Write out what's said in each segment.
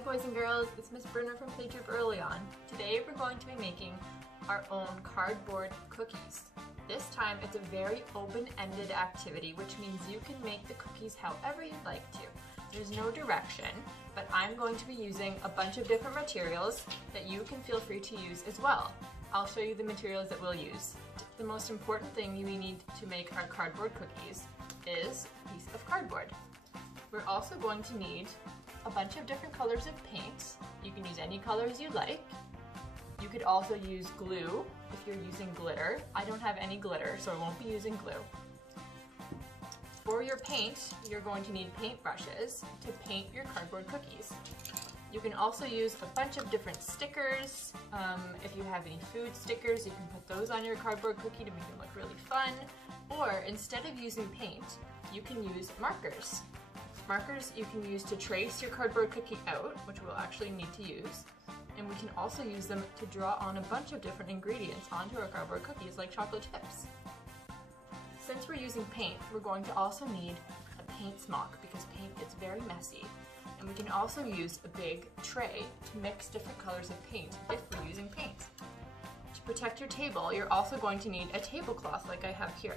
Hi boys and girls, it's Miss Brynna from Playtube Early On. Today we're going to be making our own cardboard cookies. This time it's a very open-ended activity, which means you can make the cookies however you'd like to. There's no direction, but I'm going to be using a bunch of different materials that you can feel free to use as well. I'll show you the materials that we'll use. The most important thing we need to make our cardboard cookies is a piece of cardboard. We're also going to need a bunch of different colors of paint. You can use any colors you like. You could also use glue if you're using glitter. I don't have any glitter, so I won't be using glue. For your paint, you're going to need paintbrushes to paint your cardboard cookies. You can also use a bunch of different stickers. If you have any food stickers, you can put those on your cardboard cookie to make them look really fun. Or instead of using paint, you can use markers. Markers you can use to trace your cardboard cookie out, which we'll actually need to use. And we can also use them to draw on a bunch of different ingredients onto our cardboard cookies, like chocolate chips. Since we're using paint, we're going to also need a paint smock because paint gets very messy. And we can also use a big tray to mix different colors of paint if we're using paint. To protect your table, you're also going to need a tablecloth like I have here.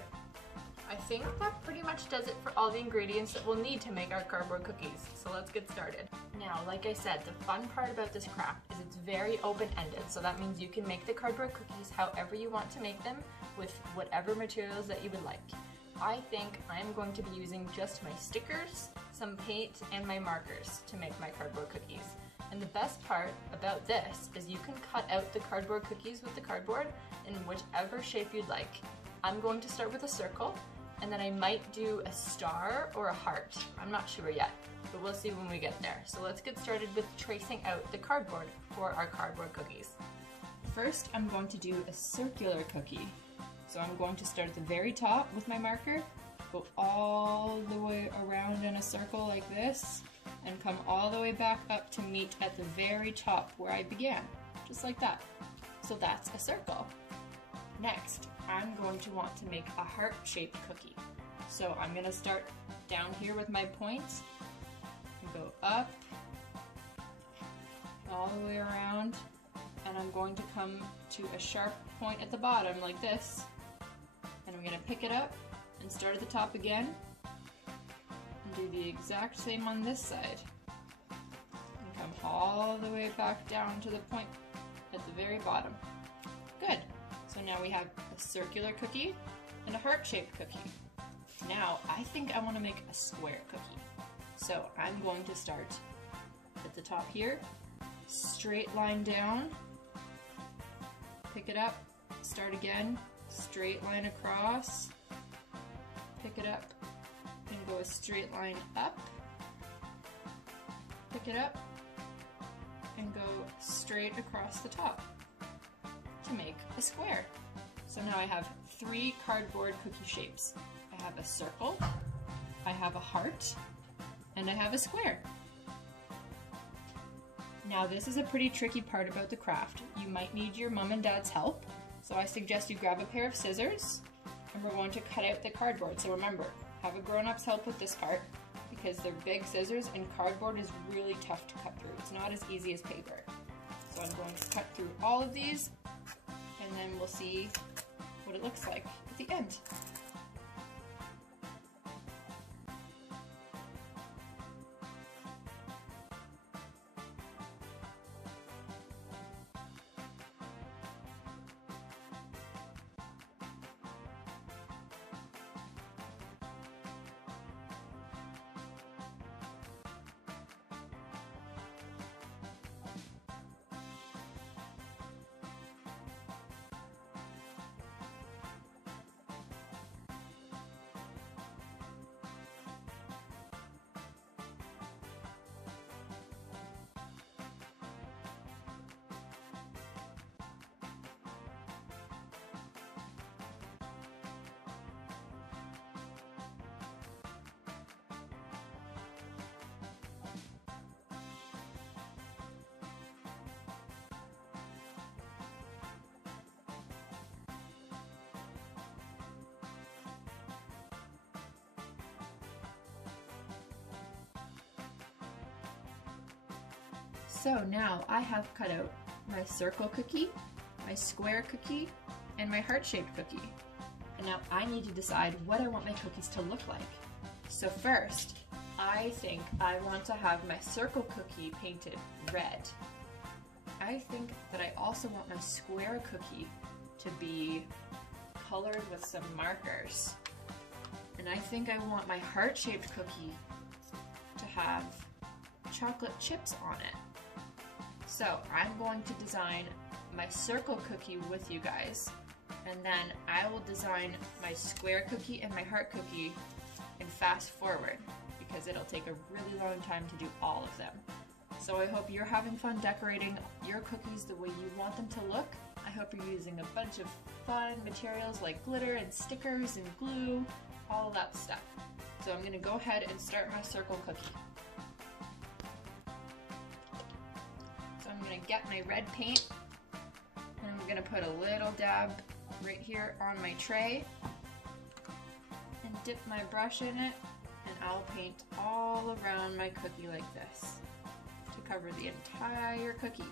I think that pretty much does it for all the ingredients that we'll need to make our cardboard cookies, so let's get started. Now, like I said, the fun part about this craft is it's very open-ended, so that means you can make the cardboard cookies however you want to make them with whatever materials that you would like. I think I'm going to be using just my stickers, some paint, and my markers to make my cardboard cookies. And the best part about this is you can cut out the cardboard cookies with the cardboard in whichever shape you'd like. I'm going to start with a circle, and then I might do a star or a heart. I'm not sure yet, but we'll see when we get there. So let's get started with tracing out the cardboard for our cardboard cookies. First, I'm going to do a circular cookie. So I'm going to start at the very top with my marker, go all the way around in a circle like this, and come all the way back up to meet at the very top where I began, just like that. So that's a circle. Next, I'm going to want to make a heart-shaped cookie. So I'm going to start down here with my point, and go up, all the way around, and I'm going to come to a sharp point at the bottom like this, and I'm going to pick it up and start at the top again, and do the exact same on this side, and come all the way back down to the point at the very bottom. Good! So now we have a circular cookie and a heart-shaped cookie. Now, I think I want to make a square cookie. So I'm going to start at the top here, straight line down, pick it up, start again, straight line across, pick it up, and go a straight line up, pick it up, and go straight across the top to make a square. So now I have 3 cardboard cookie shapes. I have a circle, I have a heart, and I have a square. Now this is a pretty tricky part about the craft. You might need your mom and dad's help, so I suggest you grab a pair of scissors, and we're going to cut out the cardboard. So remember, have a grown-up's help with this part because they're big scissors and cardboard is really tough to cut through. It's not as easy as paper. So I'm going to cut through all of these, and then we'll see what it looks like at the end. So now I have cut out my circle cookie, my square cookie, and my heart-shaped cookie. And now I need to decide what I want my cookies to look like. So first, I think I want to have my circle cookie painted red. I think that I also want my square cookie to be colored with some markers. And I think I want my heart-shaped cookie to have chocolate chips on it. So I'm going to design my circle cookie with you guys, and then I will design my square cookie and my heart cookie and fast forward because it'll take a really long time to do all of them. So I hope you're having fun decorating your cookies the way you want them to look. I hope you're using a bunch of fun materials like glitter and stickers and glue, all of that stuff. So I'm gonna go ahead and start my circle cookie. So I'm gonna get my red paint and I'm gonna put a little dab right here on my tray and dip my brush in it, and I'll paint all around my cookie like this to cover the entire cookie.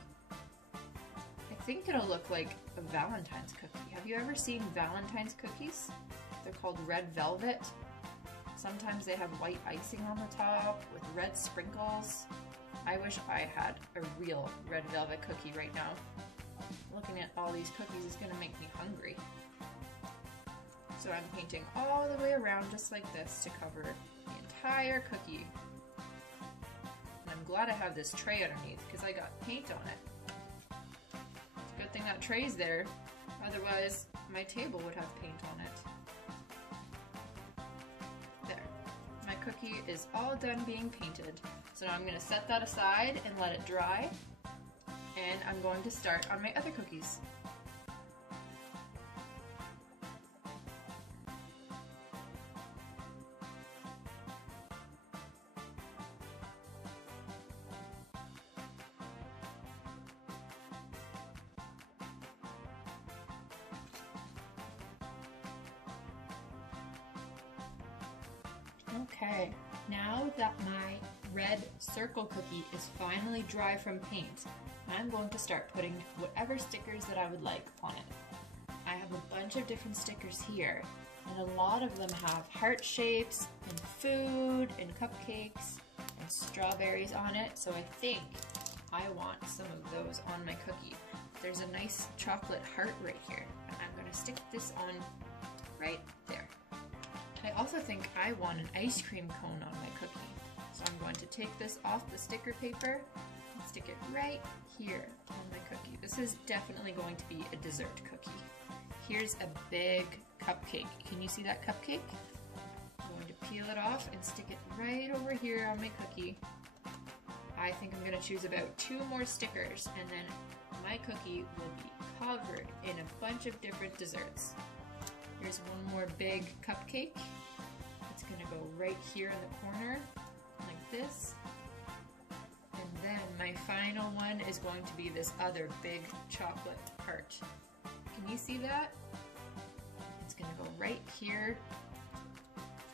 I think it'll look like a Valentine's cookie. Have you ever seen Valentine's cookies? They're called red velvet. Sometimes they have white icing on the top with red sprinkles. I wish I had a real red velvet cookie right now. Looking at all these cookies is gonna make me hungry. So I'm painting all the way around just like this to cover the entire cookie. And I'm glad I have this tray underneath because I got paint on it. It's a good thing that tray's there, otherwise my table would have paint on it. There. My cookie is all done being painted. So now I'm going to set that aside and let it dry. And I'm going to start on my other cookies. Okay, now that my red circle cookie is finally dry from paint, I'm going to start putting whatever stickers that I would like on it. I have a bunch of different stickers here, and a lot of them have heart shapes and food and cupcakes and strawberries on it, so I think I want some of those on my cookie. There's a nice chocolate heart right here, and I'm going to stick this on right there. I also think I want an ice cream cone on my cookie. So I'm going to take this off the sticker paper and stick it right here on my cookie. This is definitely going to be a dessert cookie. Here's a big cupcake. Can you see that cupcake? I'm going to peel it off and stick it right over here on my cookie. I think I'm going to choose about 2 more stickers, and then my cookie will be covered in a bunch of different desserts. Here's one more big cupcake. It's gonna go right here in the corner, like this. And then my final one is going to be this other big chocolate heart. Can you see that? It's gonna go right here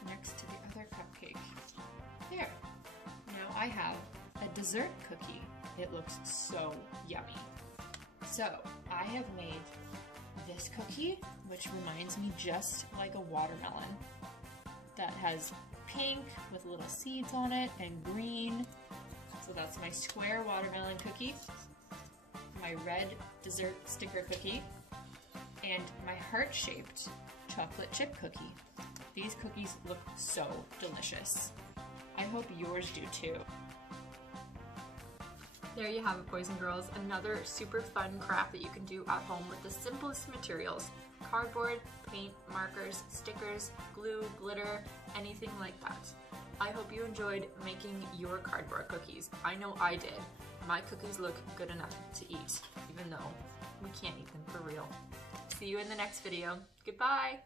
next to the other cupcake. There. Now I have a dessert cookie. It looks so yummy. So I have made this cookie, which reminds me just like a watermelon, that has pink with little seeds on it and green. So that's my square watermelon cookie, my red dessert sticker cookie, and my heart-shaped chocolate chip cookie. These cookies look so delicious. I hope yours do too. There you have it, boys and girls, another super fun craft that you can do at home with the simplest materials: cardboard, paint, markers, stickers, glue, glitter, anything like that. I hope you enjoyed making your cardboard cookies. I know I did. My cookies look good enough to eat, even though we can't eat them for real. See you in the next video. Goodbye!